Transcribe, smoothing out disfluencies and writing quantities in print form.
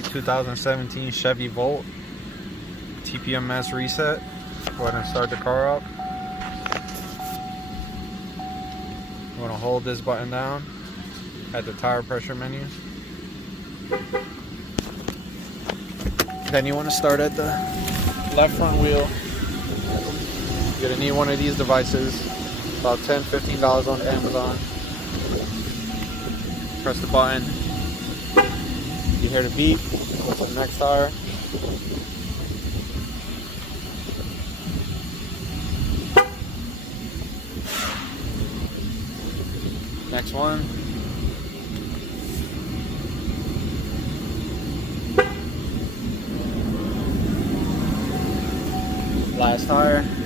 great 2017 Chevy Volt TPMS reset. Go ahead and start the car up. You want to hold this button down at the tire pressure menu. Then you want to start at the left front wheel. You're going to need one of these devices. About $10, $15 on Amazon. Press the button. You hear the beep. Go to the next tire. Next one. Last tire.